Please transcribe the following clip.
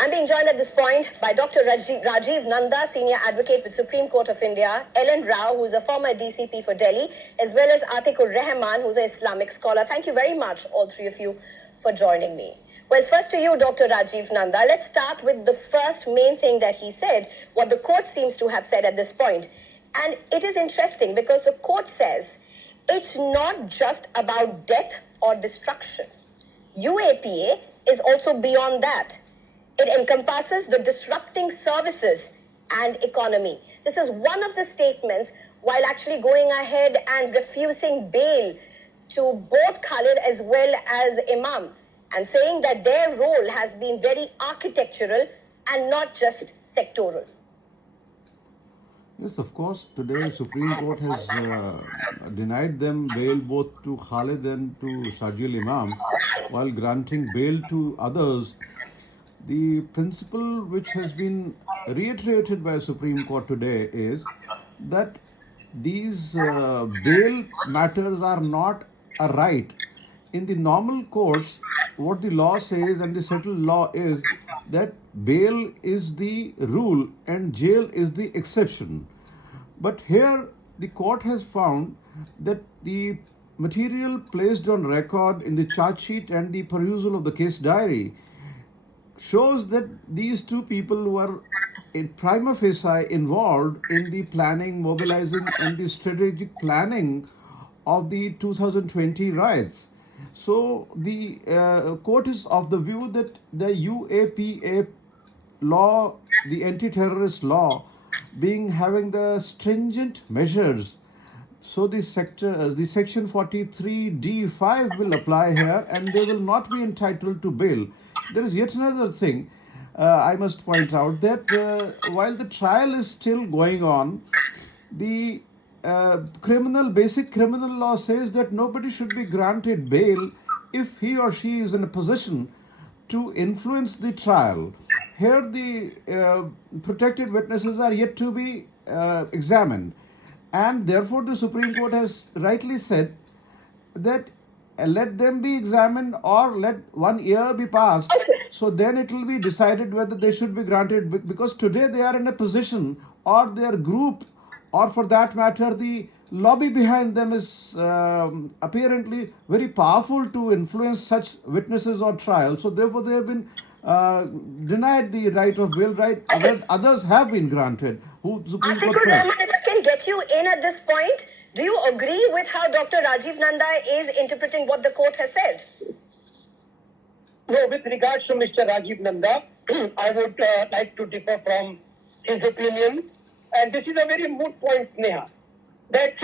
I'm being joined at this point by Dr. Rajiv Nanda, Senior Advocate with Supreme Court of India, Ellen Rao, who's a former DCP for Delhi, as well as Atikur Rahman, who's an Islamic scholar. Thank you very much, all three of you, for joining me. Well, first to you, Dr. Rajiv Nanda. Let's start with the first main thing that he said, what the court seems to have said at this point. And it is interesting because the court says it's not just about death or destruction. UAPA is also beyond that. It encompasses the disrupting services and economy. This is one of the statements while actually going ahead and refusing bail to both Khalid as well as Imam and saying that their role has been very architectural and not just sectoral. Yes, of course. Today, Supreme Court has denied them bail both to Khalid and to Sharjil Imam, while granting bail to others. The principle which has been reiterated by Supreme Court today is that these bail matters are not a right. In the normal course, what the law says and the settled law is that bail is the rule and jail is the exception. But here the court has found that the material placed on record in the charge sheet and the perusal of the case diary shows that these two people were in prima facie involved in the planning, mobilizing, and the strategic planning of the 2020 riots. So the court is of the view that the UAPA law, the anti-terrorist law, being having the stringent measures, so the section 43D5 will apply here, and they will not be entitled to bail. There is yet another thing I must point out that while the trial is still going on, the basic criminal law says that nobody should be granted bail if he or she is in a position to influence the trial. Here the protected witnesses are yet to be examined, and therefore the Supreme Court has rightly said that let them be examined or let 1 year be passed, so then it will be decided whether they should be granted, because today they are in a position, or their group, or for that matter the lobby behind them is apparently very powerful to influence such witnesses or trial. So therefore they have been denied the right of bail, right, where others have been granted. Atikur Rahman, if I can get you in at this point, do you agree with how Dr. Rajiv Nanda is interpreting what the court has said? No, with regards to Mr. Rajiv Nanda, I would like to differ from his opinion. And this is a very moot point, Sneha. That